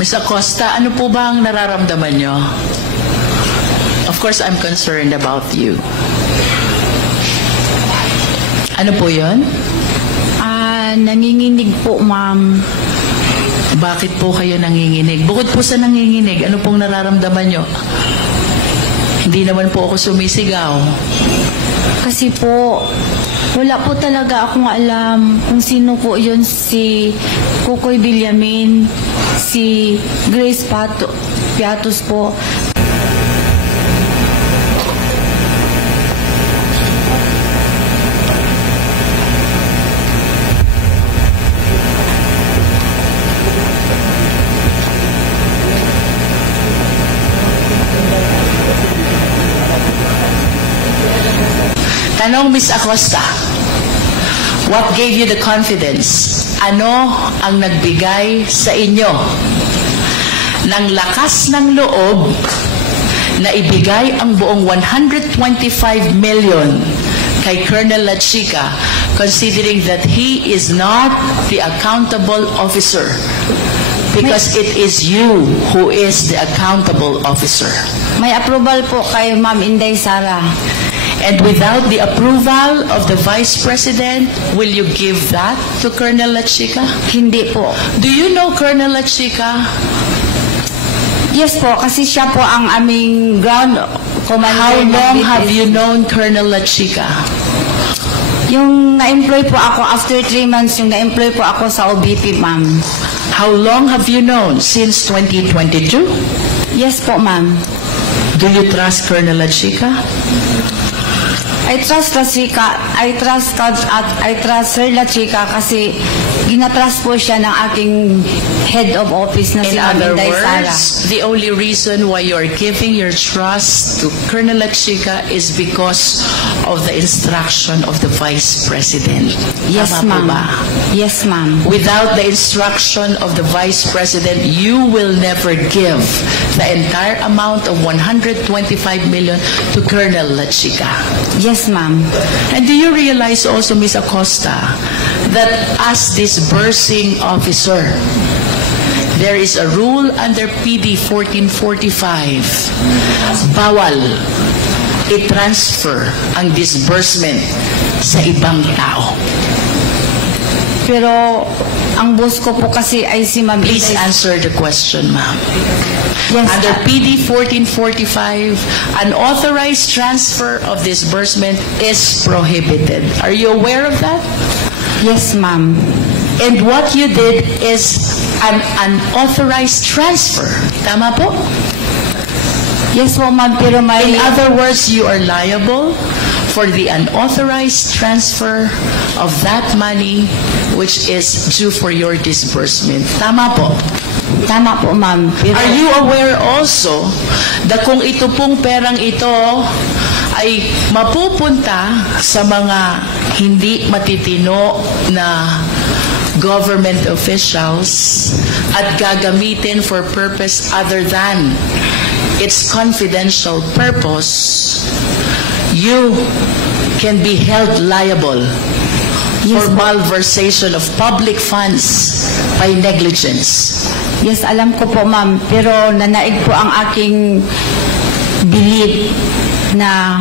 Ms. Acosta, ano po ba ang nararamdaman nyo? Of course, I'm concerned about you. Ano po yun? Nanginginig po, ma'am. Bakit po kayo nanginginig? Bukod po sa nanginginig, ano pong nararamdaman nyo? Hindi naman po ako sumisigaw. Kasi po, wala po talaga akong alam kung sino po yun, si Kukoy Villamin, si Grace Piatos po. Tanong, Ms. Acosta, what gave you the confidence? Ano ang nagbigay sa inyo ng lakas ng loob na ibigay ang buong 125 million kay Colonel Lachica, considering that he is not the accountable officer? Because it is you who is the accountable officer. May approval po kay Ma'am Inday Sara. And without the approval of the Vice President, will you give that to Colonel Lachica? Hindi po. Do you know Colonel Lachica? Yes po, kasi siya po ang aming ground commander. How long have you known Colonel Lachica? Yung na-employ po ako, after 3 months, yung na-employ po ako sa OBP, ma'am. How long have you known? Since 2022? Yes po, ma'am. Do you trust Colonel Lachica? I trust Sir Lachica kasi ginatrust po siya ng aking head of office na si Ma'am Inday Sara. The only reason why you're giving your trust to Colonel Lachica is because of the instruction of the Vice President. Yes, ma'am. Yes, ma'am. Without the instruction of the Vice President, you will never give the entire amount of 125 million to Colonel Lachica. Yes, ma'am. And do you realize also, Ms. Acosta, that as disbursing officer, there is a rule under PD 1445. Bawal i-transfer ang disbursement sa ibang tao. Pero ang boss ko po kasi ay si Ma'am. Please answer the question, ma'am. Yes, under PD 1445, unauthorized transfer of disbursement is prohibited. Are you aware of that? Yes, ma'am. And what you did is an unauthorized transfer. Tama po? Yes po, ma'am, pero may... In other words, you are liable for the unauthorized transfer of that money which is due for your disbursement. Tama po? Tama po, ma'am. Are you aware also that kung ito pong perang ito ay mapupunta sa mga hindi matitino na government officials at gagamitin for purpose other than its confidential purpose, you can be held liable for malversation of public funds by negligence. Yes, alam ko po, ma'am. Pero nanaig po ang aking belief na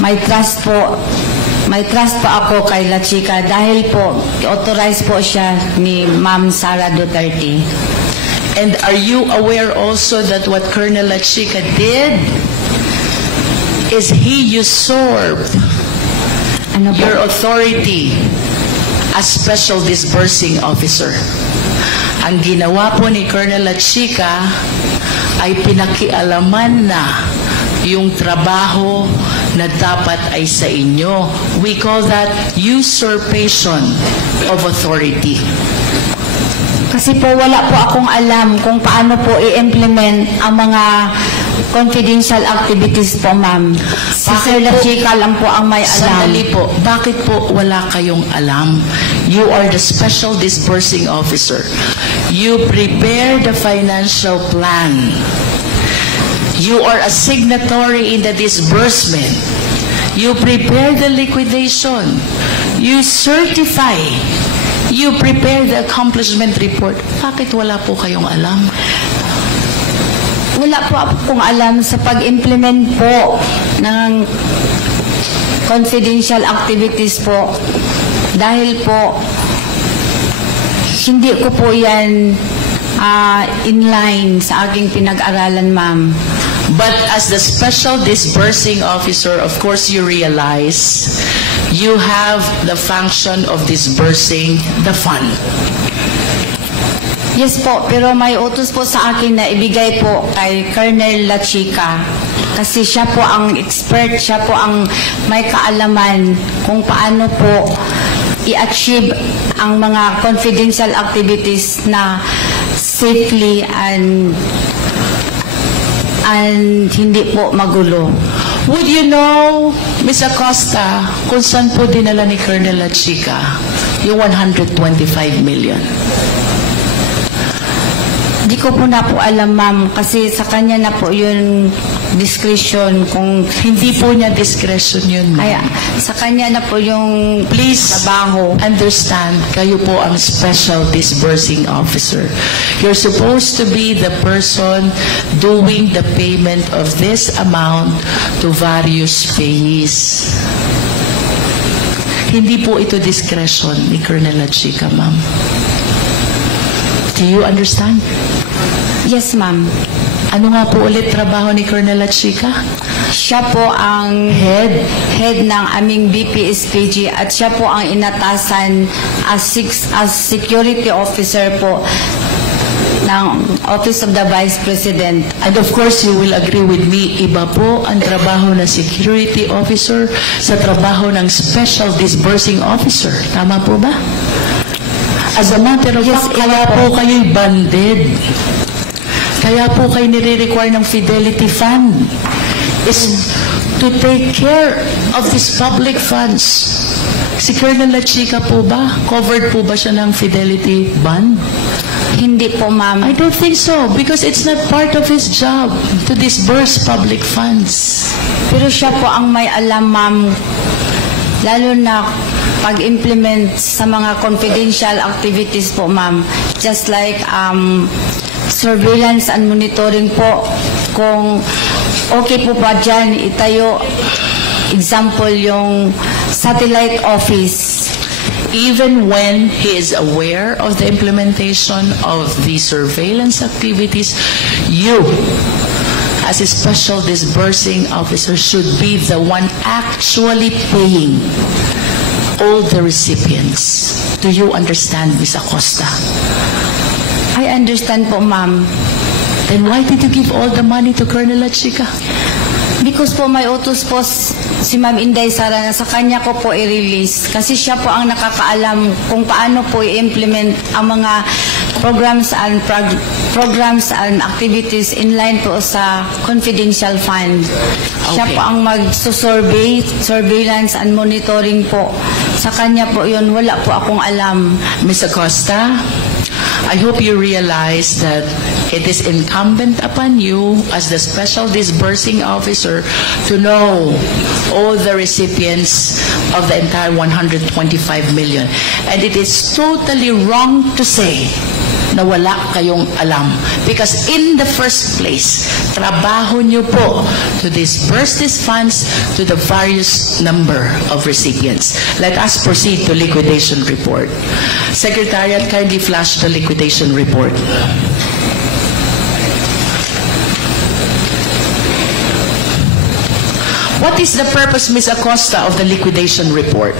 may trust po ako kay Lachica dahil po authorized po siya ni Ma'am Sara Duterte. And are you aware also that what Colonel Lachica did is he usurped your authority as special disbursing officer? Ang ginawa po ni Colonel Lachica ay pinakialaman na yung trabaho na dapat ay sa inyo. We call that usurpation of authority. Kasi po wala po akong alam kung paano po i-implement ang mga confidential activities po, ma'am. Si Sir Lachica lang po ang may alam. Sandali po, bakit po wala kayong alam? You are the special disbursing officer. You prepare the financial plan. You are a signatory in the disbursement. You prepare the liquidation. You certify You prepare the accomplishment report. Bakit wala po kayong alam? Wala po akong alam sa pag-implement po ng confidential activities po. Dahil po, hindi ko po yan inline sa aking pinag-aralan, ma'am. But as the special disbursing officer, of course you realize you have the function of disbursing the fund. Yes po, pero may utos po sa akin na ibigay po kay Colonel La Chica. Kasi siya po ang expert, siya po ang may kaalaman kung paano po i-achieve ang mga confidential activities na safely and hindi po magulo. Would you know, Ms. Acosta, kung saan po dinala ni Colonel La Chica yung 125 million? Di ko po na po alam, ma'am, kasi sa kanya na po yung discretion kung Hindi po niya discretion yun, ay, ma'am. sa kanya na po yung Please trabaho. understand, kayo po ang special disbursing officer. You're supposed to be the person doing the payment of this amount to various payees. Hindi po ito discretion ni Colonel La Chica, ma'am. Do you understand? Yes, ma'am. Ano nga po ulit trabaho ni Colonel La Chica? Siya po ang head ng aming BPSPG at siya po ang inatasan as security officer po ng Office of the Vice President. And of course, you will agree with me, iba po ang trabaho ng security officer sa trabaho ng special disbursing officer. Tama po ba? As a matter of Yes, fact, kaya po kayo'y banded. Kaya po kayo nire-require ng Fidelity Fund is to take care of these public funds. Si Colonel La Chica po ba? Covered po ba siya ng Fidelity Fund? Hindi po, ma'am. I don't think so because it's not part of his job to disburse public funds. Pero siya po ang may alam, ma'am, lalo na pag-implement sa mga confidential activities po, ma'am. Just like surveillance and monitoring po. Kung okay po ba dyan, itayo, example, yung satellite office. Even when he is aware of the implementation of the surveillance activities, you, as a special disbursing officer, should be the one actually paying all the recipients. Do you understand, Ms. Acosta? I understand po, ma'am. Then why did you give all the money to Colonel La Chica? Because po may utos po si Ma'am Inday Sara na sa kanya ko po i-release. Kasi siya po ang nakakaalam kung paano po i-implement ang mga programs and activities in line po sa confidential fund. Siya Okay. po ang mag-survey, surveillance and monitoring po. Sa kanya po yun, wala po akong alam. Ms. Acosta, I hope you realize that it is incumbent upon you as the special disbursing officer to know all the recipients of the entire 125 million. And it is totally wrong to say na wala kayong alam. Because in the first place, trabaho nyo po to disperse these funds to the various number of recipients. Let us proceed to liquidation report. Secretariat, kindly flash the liquidation report. What is the purpose, Ms. Acosta, of the liquidation report?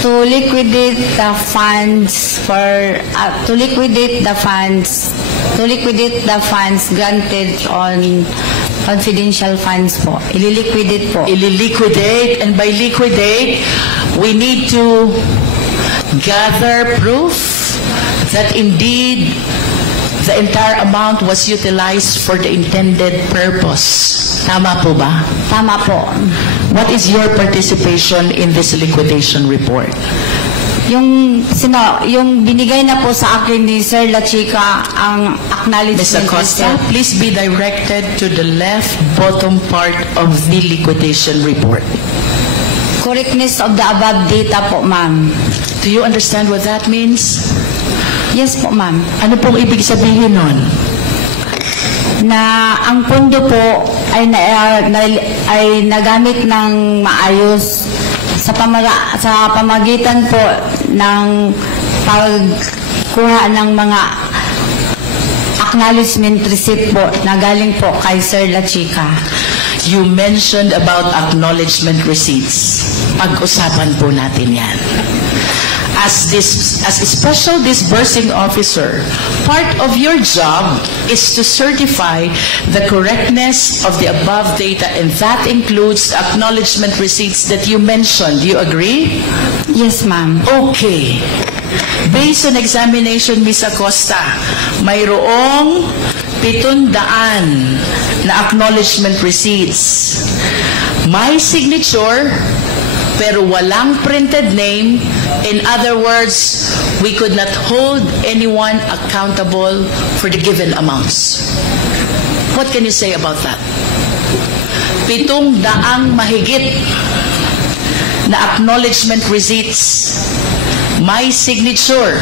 To liquidate the funds granted on confidential funds po. Ililiquidate po. Ililiquidate, and by liquidate, we need to gather proof that indeed the entire amount was utilized for the intended purpose. Tama po ba? Tama po. What is your participation in this liquidation report? Yung binigay na po sa akin ni Sir La Chica ang Ms. acknowledgement. Acosta, please be directed to the left bottom part of the liquidation report. correctness of the above data po, ma'am. Do you understand what that means? Yes po, ma'am. Ano pong ibig sabihin nun? Na ang pondo po ay nagamit ng maayos sa pamagitan po ng pagkuha ng mga acknowledgement receipt po na galing po kay Sir La Chica. You mentioned about acknowledgement receipts. Pag-usapan po natin yan. As a special disbursing officer, part of your job is to certify the correctness of the above data, and that includes acknowledgement receipts that you mentioned. You agree? Yes, ma'am. Okay. Based on examination, Ms. Acosta, mayroong 700 na acknowledgement receipts. May signature, pero walang printed name. In other words, we could not hold anyone accountable for the given amounts. What can you say about that? 700 mahigit na acknowledgement receipts. May signature,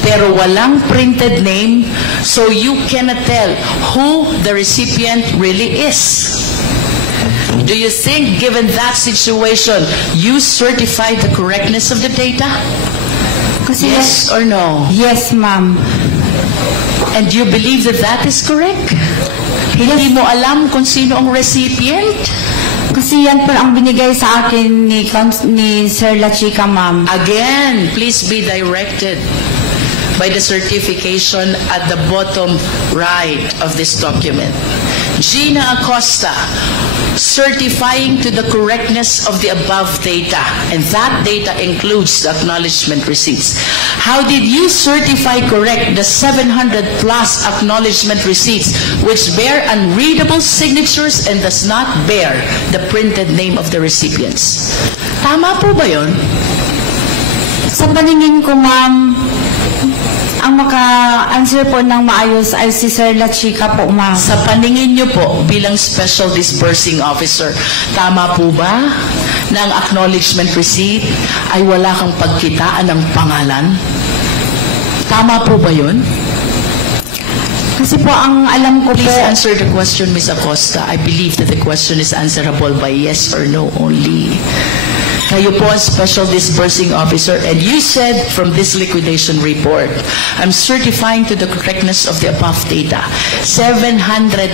pero walang printed name, so you cannot tell who the recipient really is. Do you think, given that situation, you certified the correctness of the data? Yes or no? Yes, ma'am. And do you believe that that is correct? Hindi mo alam kung sino ang recipient? Kasi yan po ang binigay sa akin ni Sir La Chica, ma'am. Again, please be directed by the certification at the bottom right of this document. Gina Acosta, certifying to the correctness of the above data, and that data includes the acknowledgement receipts. How did you certify correct the 700 plus acknowledgement receipts which bear unreadable signatures and does not bear the printed name of the recipients? Tama po ba yun? Sa paningin ko, ma'am, ang maka-answer po ng maayos ay si Sir La Chica po, ma'am. Sa paningin niyo po bilang Special Disbursing Officer, tama po ba na ang acknowledgement receipt ay wala kang pagkitaan ng pangalan? Tama po ba yun? Kasi po ang alam ko po... Please answer the question, Ms. Acosta. I believe that the question is answerable by yes or no only. Kayo po ang Special Disbursing Officer, and you said from this liquidation report, I'm certifying to the correctness of the above data. 700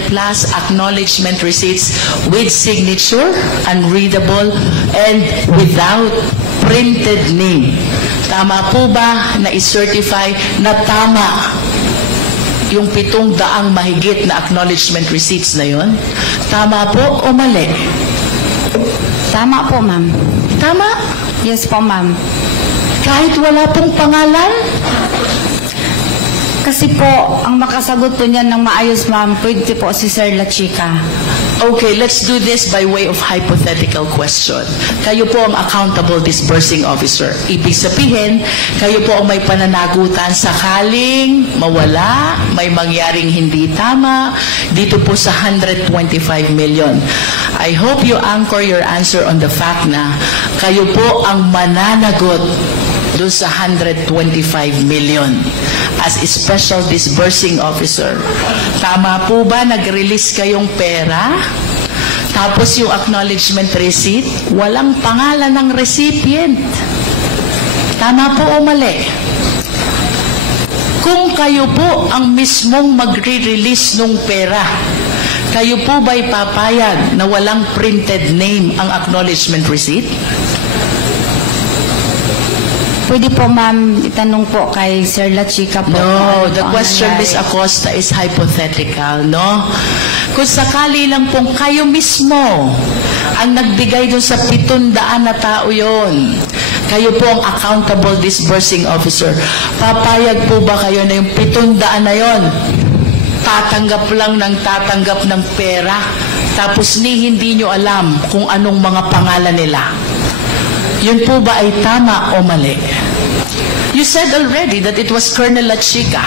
plus acknowledgement receipts with signature, unreadable, and without printed name. Tama po ba na i-certify na tama yung 700 mahigit na acknowledgement receipts na yon? Tama po o mali? Tama po, ma'am. Tama? Yes po, ma'am. Kahit wala pong pangalan? Kasi po, ang makasagot po niyan ng maayos, ma'am, pwede po si Sir La Chica. Okay, let's do this by way of hypothetical question. Kayo po ang accountable disbursing officer. Ibig sabihin, kayo po ang may pananagutan sakaling mawala, may mangyaring hindi tama, dito po sa 125 million. I hope you anchor your answer on the fact na kayo po ang mananagot doon sa 125 million as a special disbursing officer. Tama po ba nag-release kayong pera? Tapos yung acknowledgement receipt, walang pangalan ng recipient. Tama po o mali? Kung kayo po ang mismong magre-release ng pera, kayo po ba'y papayag na walang printed name ang acknowledgement receipt? Pwede po, ma'am, itanong po kay Sir La Chica po. No, the question, Ms. Acosta, is hypothetical, no? Kung sakali lang pong kayo mismo ang nagbigay doon sa 700 na tao yon, kayo po ang accountable disbursing officer, papayag po ba kayo na yung 700 na yon, tatanggap lang ng tatanggap ng pera, tapos hindi nyo alam kung anong mga pangalan nila? Yun po ba ay tama o mali? You said already that it was Colonel La Chica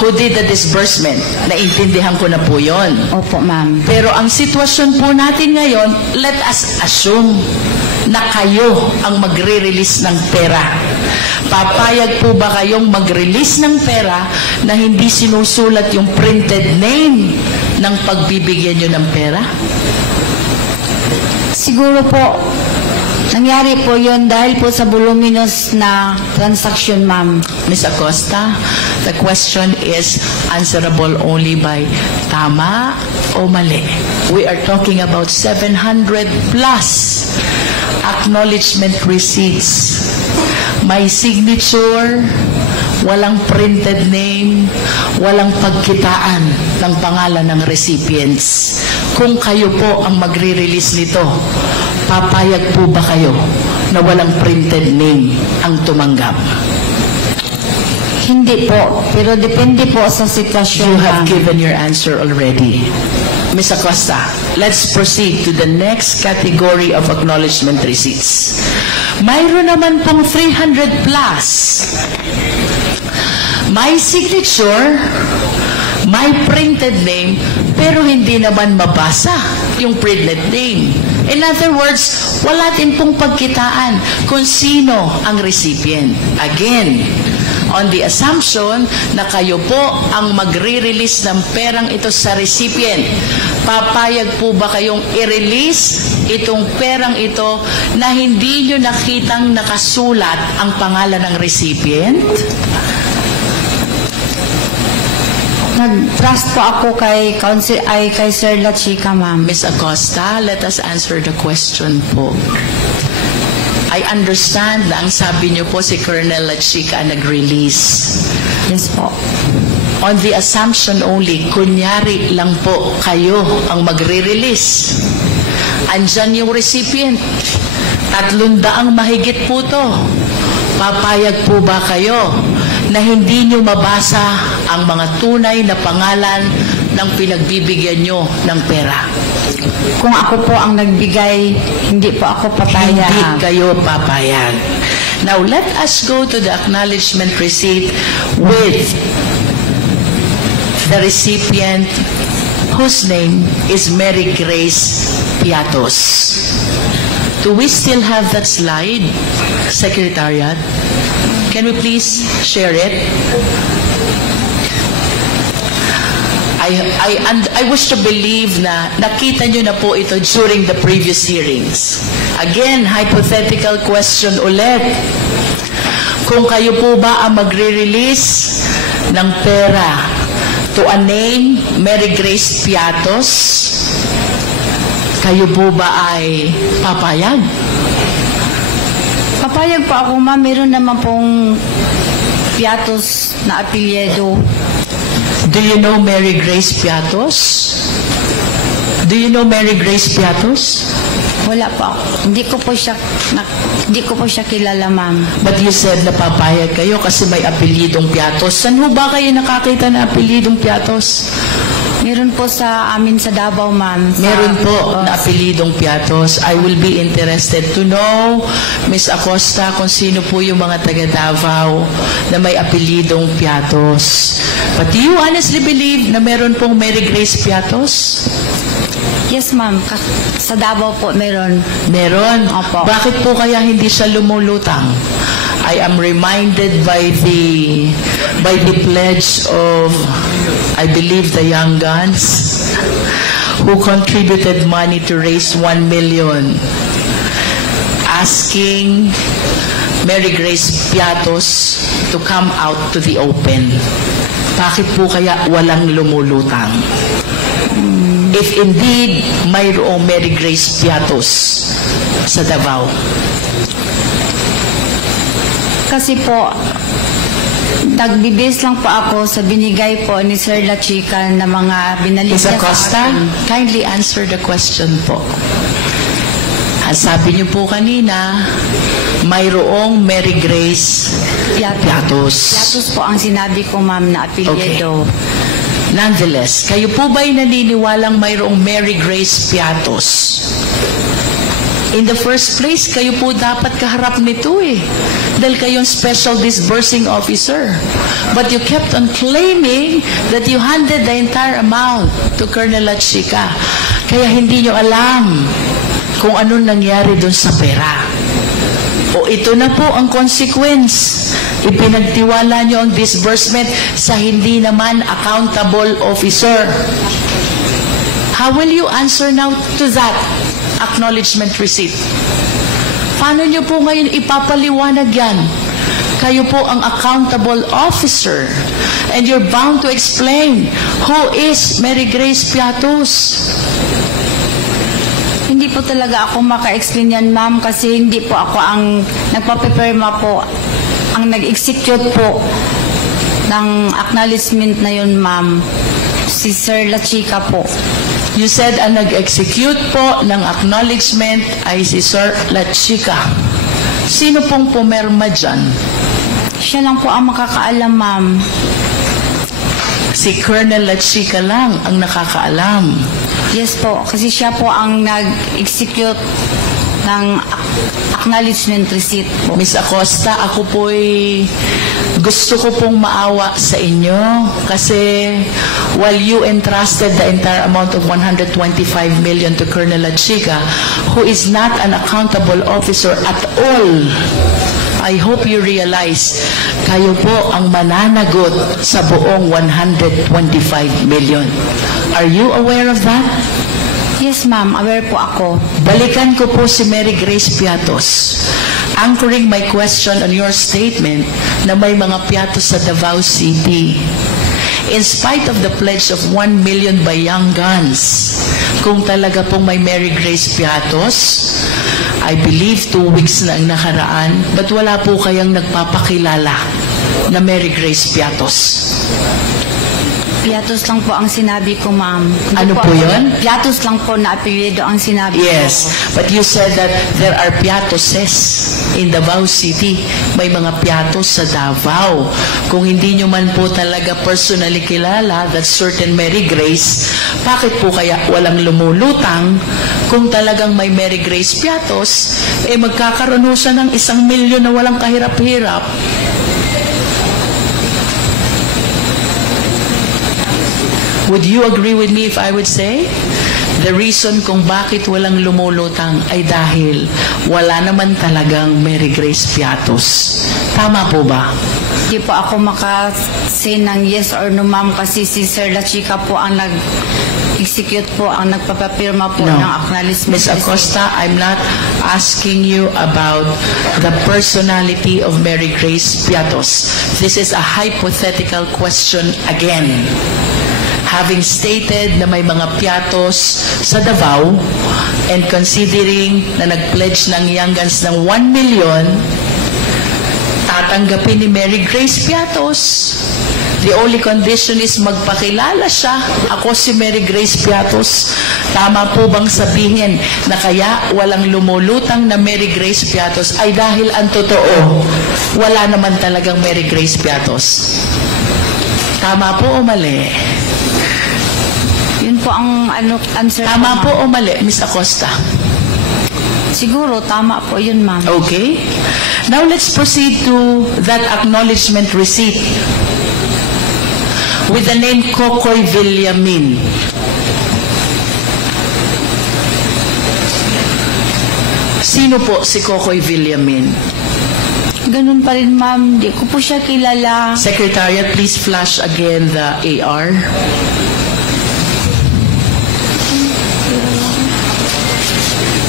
who did the disbursement. Naintindihan ko na po yun. Opo, ma'am. Pero ang sitwasyon po natin ngayon, let us assume na kayo ang magre-release ng pera. Papayag po ba kayong mag-release ng pera na hindi sinusulat yung printed name ng pagbibigyan nyo ng pera? Siguro po, nangyari po yun dahil po sa voluminous na transaction, ma'am. Ms. Acosta, the question is answerable only by tama o mali. We are talking about 700 plus acknowledgement receipts. May signature, walang printed name, walang pagkitaan ng pangalan ng recipients. Kung kayo po ang magre-release nito, papayag po ba kayo na walang printed name ang tumanggap? Hindi po, pero depende po sa sitwasyon. You have ma'am. given your answer already. Ms. Acosta, let's proceed to the next category of acknowledgement receipts. Mayroon naman pong 300 plus. May signature, may printed name, pero hindi naman mabasa yung printed name. In other words, wala din pong pagkitaan kung sino ang recipient. Again, on the assumption na kayo po ang magre-release ng perang ito sa recipient, papayag po ba kayong i-release itong perang ito na hindi nyo nakitang nakasulat ang pangalan ng recipient? Nag-trust po ako kay Sir La Chica, ma'am. Ms. Acosta, let us answer the question po. I understand na ang sabi niyo po si Colonel La Chica nag-release. Yes po. On the assumption only, kunyari lang po kayo ang magre-release. Andyan yung recipient. 300 mahigit po to. Papayag po ba kayo na hindi nyo mabasa ang mga tunay na pangalan ng pinagbibigyan nyo ng pera? Kung ako po ang nagbigay, hindi po ako papayag. Hindi kayo papayag. Now, let us go to the acknowledgement receipt with the recipient whose name is Mary Grace Piatos. Do we still have that slide, Secretariat? Can we please share it? I wish to believe na nakita nyo na po ito during the previous hearings. Again, hypothetical question ulit. Kung kayo po ba ang magre-release ng pera to a name, Mary Grace Piatos, kayo po ba ay papayag? Papayag po ako, ma'am. Meron naman pong Piatos na apelyido. Do you know Mary Grace Piatos? Do you know Mary Grace Piatos? Wala po. Hindi ko po siya kilala, ma'am. But you said na papayag kayo kasi may apelyidong Piatos. Saan ho ba kayo nakakita na apelyidong Piatos? Meron po sa amin sa Davao, ma'am. Meron po na apelyidong Piatos. I will be interested to know, Ms. Acosta, kung sino po yung mga taga Davao na may apelyidong Piatos. But do you honestly believe na meron pong Mary Grace Piatos? Yes, ma'am. Sa Davao po meron. Meron? Opo. Bakit po kaya hindi siya lumulutang? I am reminded by the pledge of, I believe, the Young Guns who contributed money to raise 1 million asking Mary Grace Piatos to come out to the open. Bakit po kaya walang lumulutang? If indeed mayroong Mary Grace Piatos sa Davao. Kasi po, nagbibase lang po ako sa binigay po ni Sir La Chica na mga binalik Ms. niya sa Acosta, akin. kindly answer the question po. Sabi niyo po kanina, mayroong Mary Grace Piatos. Piatos po ang sinabi ko, ma'am, na apelyido. Nonetheless, kayo po ba'y naniniwalang mayroong Mary Grace Piatos? In the first place, kayo po dapat kaharap nito eh. Dahil kayong special disbursing officer. But you kept on claiming that you handed the entire amount to Colonel Lachica. Kaya hindi nyo alam kung ano nangyari dun sa pera. O ito na po ang consequence. Ipinagtiwala nyo ang disbursement sa hindi naman accountable officer. How will you answer now to that acknowledgement receipt? Paano nyo po ngayon ipapaliwanag yan? Kayo po ang accountable officer and you're bound to explain who is Mary Grace Piatos. Hindi po talaga ako maka-explain yan, ma'am, kasi hindi po ako ang nagpapipirma po. Ang nag-execute po ng acknowledgement na yun, ma'am, si Sir Lachica po. You said ang nag-execute po ng acknowledgement ay si Sir Lachica. Sino pong pumerma dyan? Siya lang po ang makakaalam, ma'am. Si Colonel Lachica lang ang nakakaalam. Yes po, kasi siya po ang nag-execute ng acknowledgement receipt po. Miss Acosta, ako po'y gusto ko pong maawa sa inyo kasi while you entrusted the entire amount of 125 million to Colonel Lachica, who is not an accountable officer at all, I hope you realize kayo po ang mananagot sa buong 125 million. Are you aware of that? Yes, ma'am. Aware po ako. Balikan ko po si Mary Grace Piatos. Anchoring my question on your statement na may mga Piatos sa Davao City. In spite of the pledge of 1 million by Young Guns, kung talaga pong may Mary Grace Piatos, I believe 2 weeks na ang nakaraan, but wala po kayang nagpapakilala na Mary Grace Piatos. Piatos lang po ang sinabi ko, ma'am. Ano po yun? Piatos lang po na apelyido ang sinabi ko. Yes, but you said that there are Piatoses in Davao City. May mga Piatos sa Davao. Kung hindi nyo man po talaga personally kilala that certain Mary Grace, bakit po kaya walang lumulutang kung talagang may Mary Grace Piatos, magkakaroon siya ng 1 milyon na walang kahirap-hirap? Would you agree with me if I would say the reason kung bakit walang lumulutang ay dahil wala naman talagang Mary Grace Piatos? Tama po ba? Hindi po ako maka-say ng yes or no, ma'am, kasi si Sir Lachica po ang nag-execute po, ang nagpapapirma po ng acknowledgement. Ms. Acosta, I'm not asking you about the personality of Mary Grace Piatos. This is a hypothetical question again. Having stated na may mga Piatos sa Davao and considering na nag-pledge ng Young Guns ng 1 million, tatanggapin ni Mary Grace Piatos. The only condition is magpakilala siya. Ako si Mary Grace Piatos. Tama po bang sabihin na kaya walang lumulutang na Mary Grace Piatos ay dahil ang totoo, wala naman talagang Mary Grace Piatos? Tama po o mali? Yun po ang answer. Tama po o mali, Ms. Acosta? Siguro, tama po yun, ma'am. Okay. Now let's proceed to that acknowledgement receipt with the name Kokoy Villamin. Sino po si Kokoy Villamin? Ganun pa rin, ma'am. Di ko po siya kilala. Secretariat, please flash again the AR.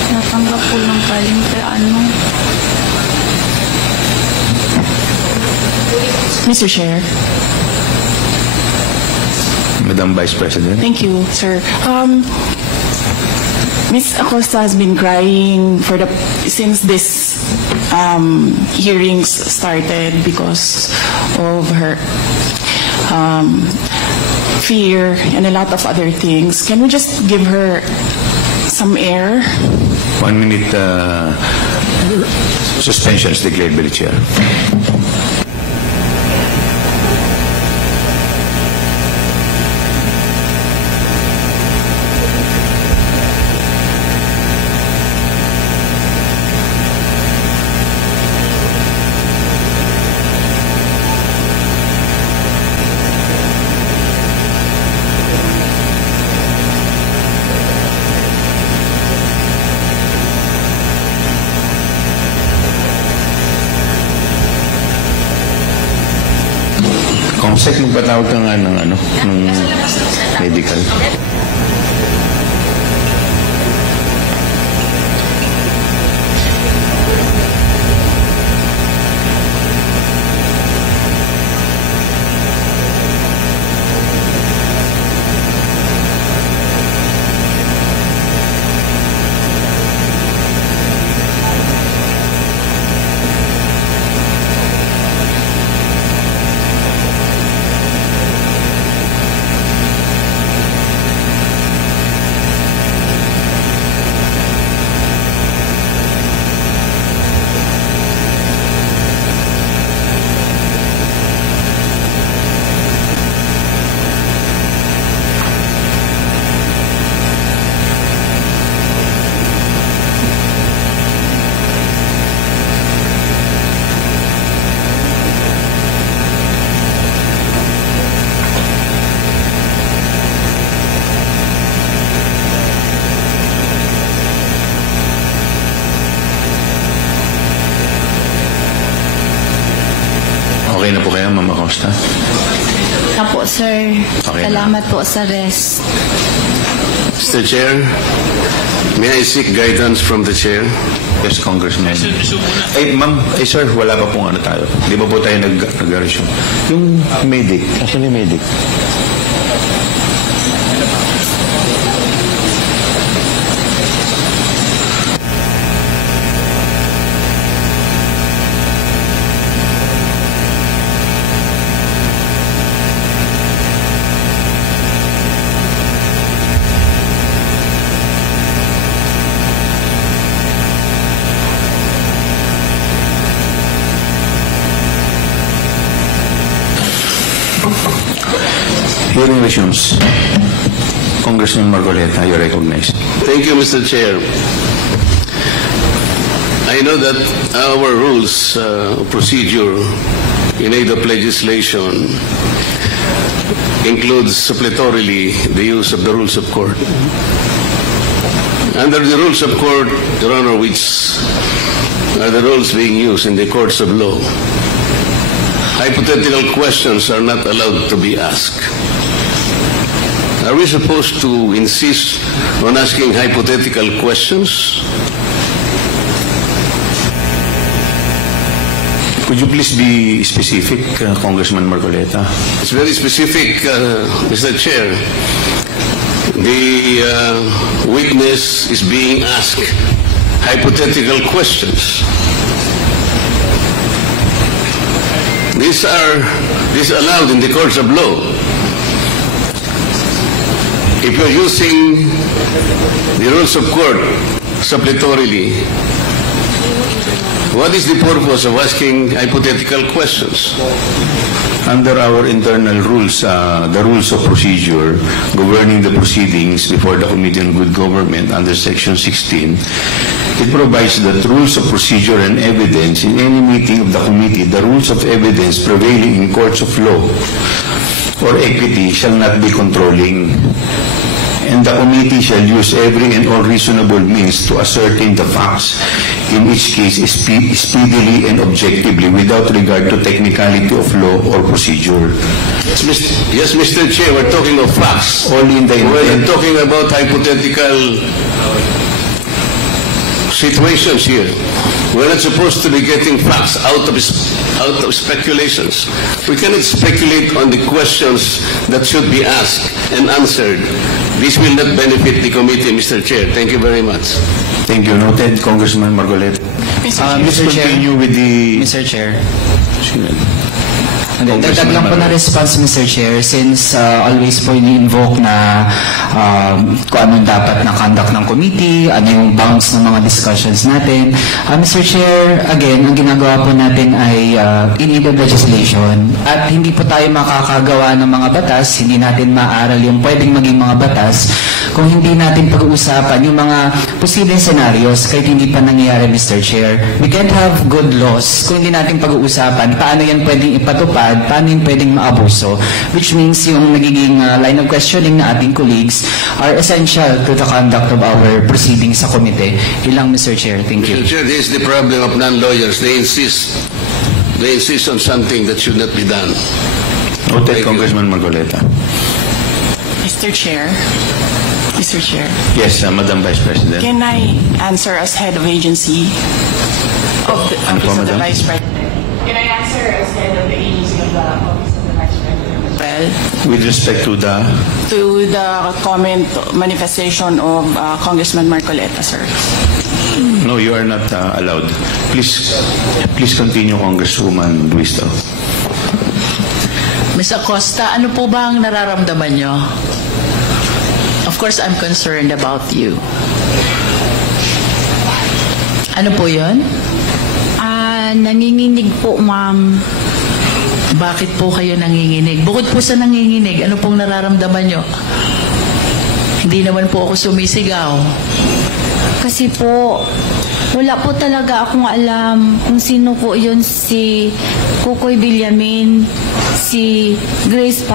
Natanggap ko lang kaling kaya ano. Mr. Chair. Madam Vice President. Thank you, sir. Ms. Acosta has been crying since this hearings started because of her fear and a lot of other things. Can we just give her some air? 1 minute suspension is declared by the chair. Sek, magpatawag ka nga ng ng medical. Okay na po kaya, Ma'am Acosta? Apo, sir. Okay na. Salamat po sa rest. Mr. Chair, may I seek guidance from the Chair? Yes, Congressman. Ma'am, sir, wala pa pong tayo. Di ba po tayo nag-resume? Yung medic, asan yung medic? Hearing resumes. Congressman Marcoleta, you're recognized. Thank you, Mr. Chair. I know that our rules of procedure in aid of legislation includes suppletorily the use of the rules of court. Under the rules of court, Your Honor, which are the rules being used in the courts of law, hypothetical questions are not allowed to be asked. Are we supposed to insist on asking hypothetical questions? Could you please be specific, Congressman Marcoleta? It's very specific, Mr. Chair. The witness is being asked hypothetical questions. These are allowed in the courts of law. If you're using the rules of court suppletorily, what is the purpose of asking hypothetical questions? Under our internal rules, the rules of procedure governing the proceedings before the Committee on Good Government under Section 16, it provides that rules of procedure and evidence in any meeting of the committee, the rules of evidence prevailing in courts of law or equity shall not be controlling, and the committee shall use every and all reasonable means to ascertain the facts in each case speedily and objectively without regard to technicality of law or procedure. Yes, Mr. Chair, we're talking of facts. Only in the We're not talking about hypothetical situations here. We're not supposed to be getting facts out of speculations. We cannot speculate on the questions that should be asked and answered. This will not benefit the committee, Mr. Chair. Thank you very much. Thank you. Noted, Congressman Marcoleta. Let's continue with the... Mr. Chair. Dagdag lang po na response, Mr. Chair, since always po ini-invoke na kung anong dapat na conduct ng committee, ano yung bounds ng mga discussions natin. Mr. Chair, again, ang ginagawa po natin ay in-aid of legislation at hindi po tayo makakagawa ng mga batas, hindi natin maaral yung pwedeng maging mga batas kung hindi natin pag-uusapan yung mga posibleng scenarios kahit hindi pa nangyayari, Mr. Chair. We can't have good laws kung hindi natin pag-uusapan paano yan pwedeng ipatupad, paano yan pwedeng maabuso, which means yung nagiging line of questioning na ating colleagues are essential to the conduct of our proceedings sa komite. Ilang, Mr. Chair. Thank you. Mr. Chair, this is the problem of non-lawyers. They insist on something that should not be done. Noted, Thank you. Congressman Marcoleta. Mr. Chair. Yes, Madam Vice President. Can I answer as head of agency of the Ano po, Office of the Madam? Vice President? Can I answer as head of the agency of the Office of the Vice President as well? With respect to the... To the comment, manifestation of Congressman Marcoleta, sir. No, you are not allowed. Please continue, Congresswoman Luisto. Ms. Acosta, ano po ba ang nararamdaman nyo? Of course, I'm concerned about you. Ano po yun? Nanginginig po, ma'am. Bakit po kayo nanginginig? Bukod po sa nanginginig, ano pong nararamdaman nyo? Hindi naman po ako sumisigaw. Kasi po, wala po talaga akong alam kung sino po yun, si Kukoy Villamin, si Grace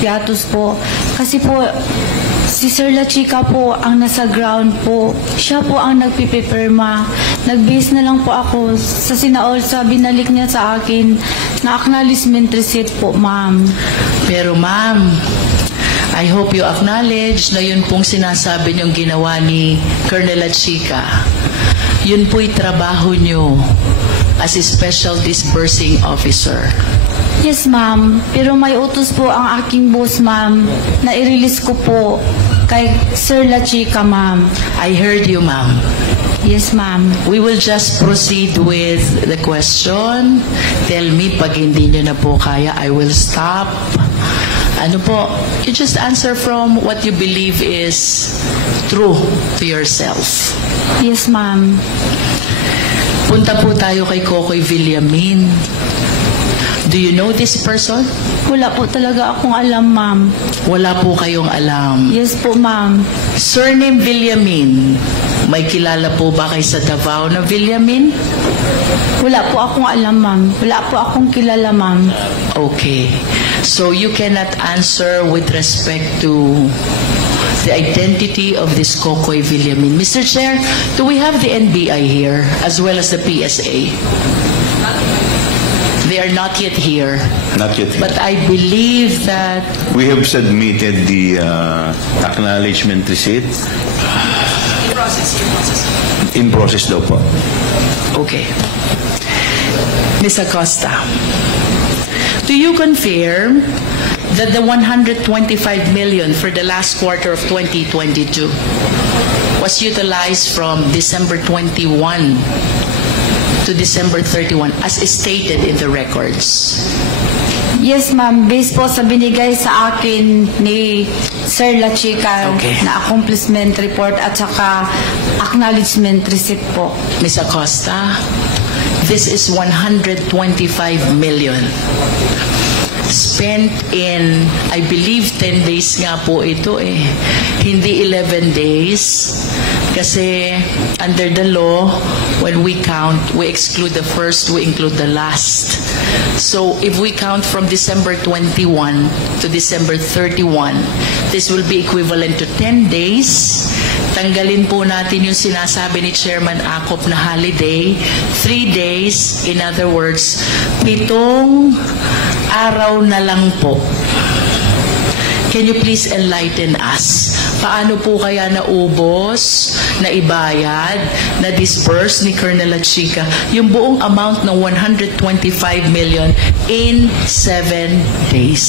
Piatos po. Kasi po, si Sir La Chica po ang nasa ground po. Siya po ang nagpipipirma. Nag-base na lang po ako sa sinaol sa binalik niya sa akin na acknowledgement receipt po, ma'am. Pero ma'am, I hope you acknowledge na yun pong sinasabi niyong ginawa ni Colonel La Chica. Yun po'y trabaho niyo as a Special Disbursing Officer. Yes, ma'am. Pero may utos po ang aking boss, ma'am, na i-release ko po kay Sir La Chica, ma'am. I heard you, ma'am. Yes, ma'am. We will just proceed with the question. Tell me pag hindi niyo na po kaya, I will stop. Ano po? You just answer from what you believe is true to yourself. Yes, ma'am. Punta po tayo kay Kukoy Villamin. Do you know this person? Wala po talaga akong alam, ma'am. Wala po kayong alam. Yes po, ma'am. Surname Villamin. May kilala po ba kay sa Davao na Villamin? Wala po akong alam, ma'am. Wala po akong kilala, ma'am. Okay. So you cannot answer with respect to the identity of this Kukoy Villamin. Mr. Chair, do we have the NBI here as well as the PSA? They are not yet here. Not yet. But I believe that We have submitted the acknowledgement receipt. In process daw po. okay. Ms. Acosta, do you confirm that the 125 million for the last quarter of 2022 was utilized from December 21 to December 31 as stated in the records? Yes, ma'am. Based po sa binigay sa akin ni Sir La Chica Okay. na accomplishment report at saka acknowledgement receipt po. Ms. Acosta, this is 125 million spent in, I believe, 10 days nga po ito eh. Hindi 11 days. Kasi under the law, when we count, we exclude the first, we include the last. So if we count from December 21 to December 31, this will be equivalent to 10 days. Tanggalin po natin yung sinasabi ni Chairman Acop na holiday, 3 days, in other words, 7 araw na lang po. Can you please enlighten us? Paano po kaya naubos, naibayad, na-disburse ni Colonel La Chica yung buong amount ng 125 million in 7 days?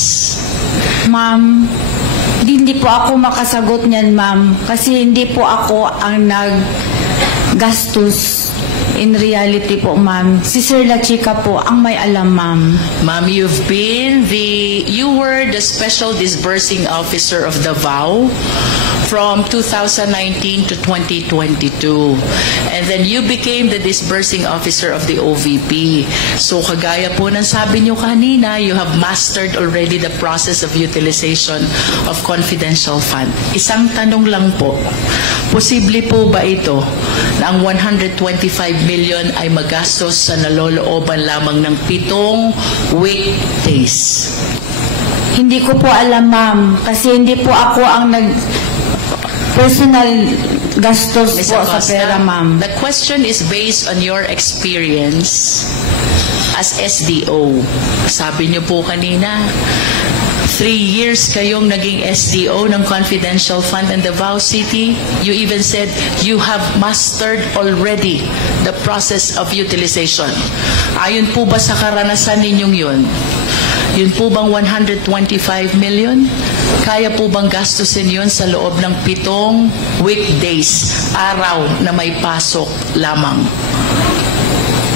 Ma'am, hindi po ako makasagot niyan, ma'am. Kasi hindi po ako ang naggastos. In reality po, ma'am, si Sir La Chica po ang may alam, ma'am. Ma'am, you were the Special Disbursing Officer of Davao from 2019 to 2022. And then you became the Disbursing Officer of the OVP. So kagaya po ng sabi niyo kanina, you have mastered already the process of utilization of confidential fund. Isang tanong lang po, posible po ba ito na ang 125 million ay magastos sa nalolooban lamang ng 7 weekdays? Hindi ko po alam, ma'am. Kasi hindi po ako ang personal gastos Ms. po sa Acosta, pera, ma'am. the question is based on your experience as SDO. Sabi niyo po kanina, 3 years kayong naging SDO ng Confidential Fund in Davao City. You even said you have mastered already the process of utilization. Ayon po ba sa karanasan ninyong yun? Yun po bang 125 million? Kaya po bang gastusin yun sa loob ng 7 weekdays, araw na may pasok lamang?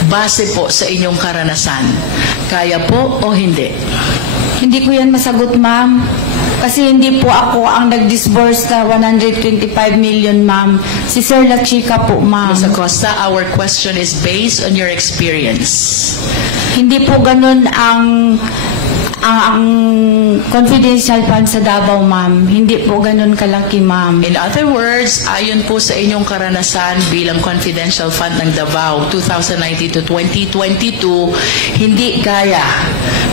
Base po sa inyong karanasan, kaya po o hindi? Hindi ko yan masagot, ma'am. Kasi hindi po ako ang nag-disburse na 125 million, ma'am. Si Sir La Chica po, ma'am. Ms. Acosta, our question is based on your experience. Hindi po ganun ang confidential fund sa Davao, ma'am. Hindi po ganun kalaki, ma'am. In other words, ayon po sa inyong karanasan bilang Confidential Fund ng Davao 2019 to 2022, hindi kaya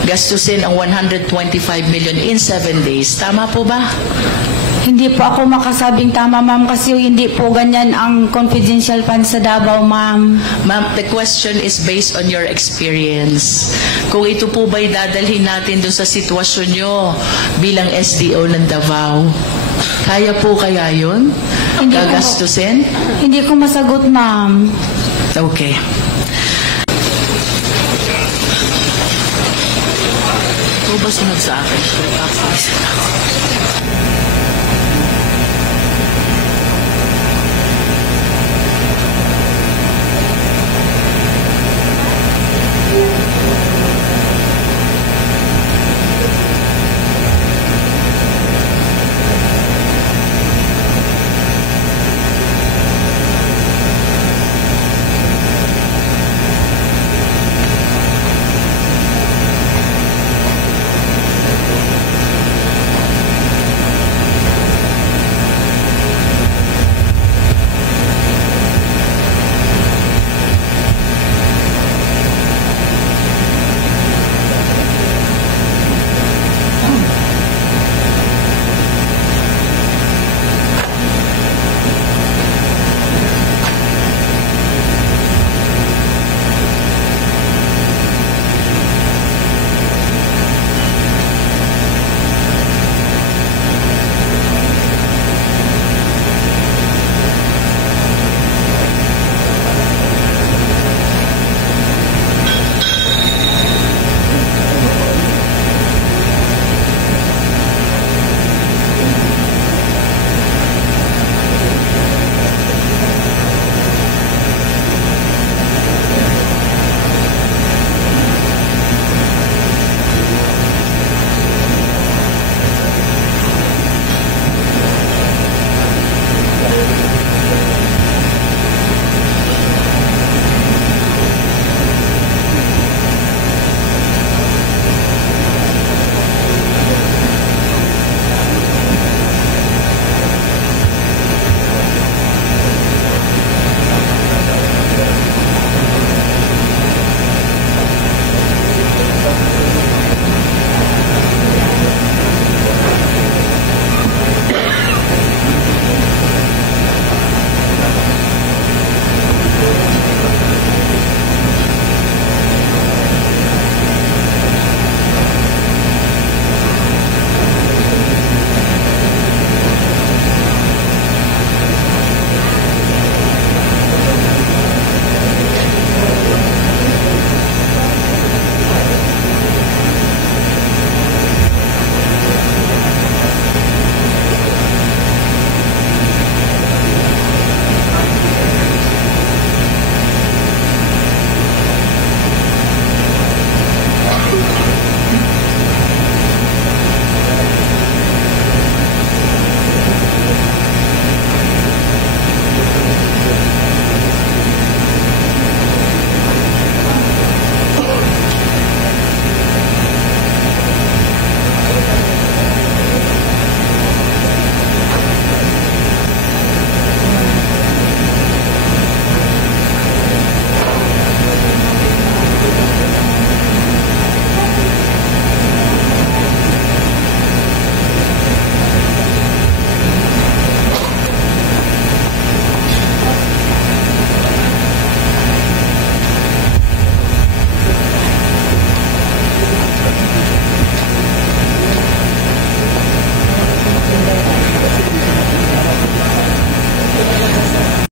gastusin ang 125 million in 7 days. Tama po ba? Hindi po ako makasabing tama, ma'am, kasi hindi po ganyan ang confidential fund sa Davao, ma'am. Ma'am, the question is based on your experience. Kung ito po ba'y dadalhin natin doon sa sitwasyon nyo bilang SDO ng Davao, kaya po kaya yun? Gagastusin? Hindi ko masagot, ma'am. Okay. Ito ba sunod sa akin?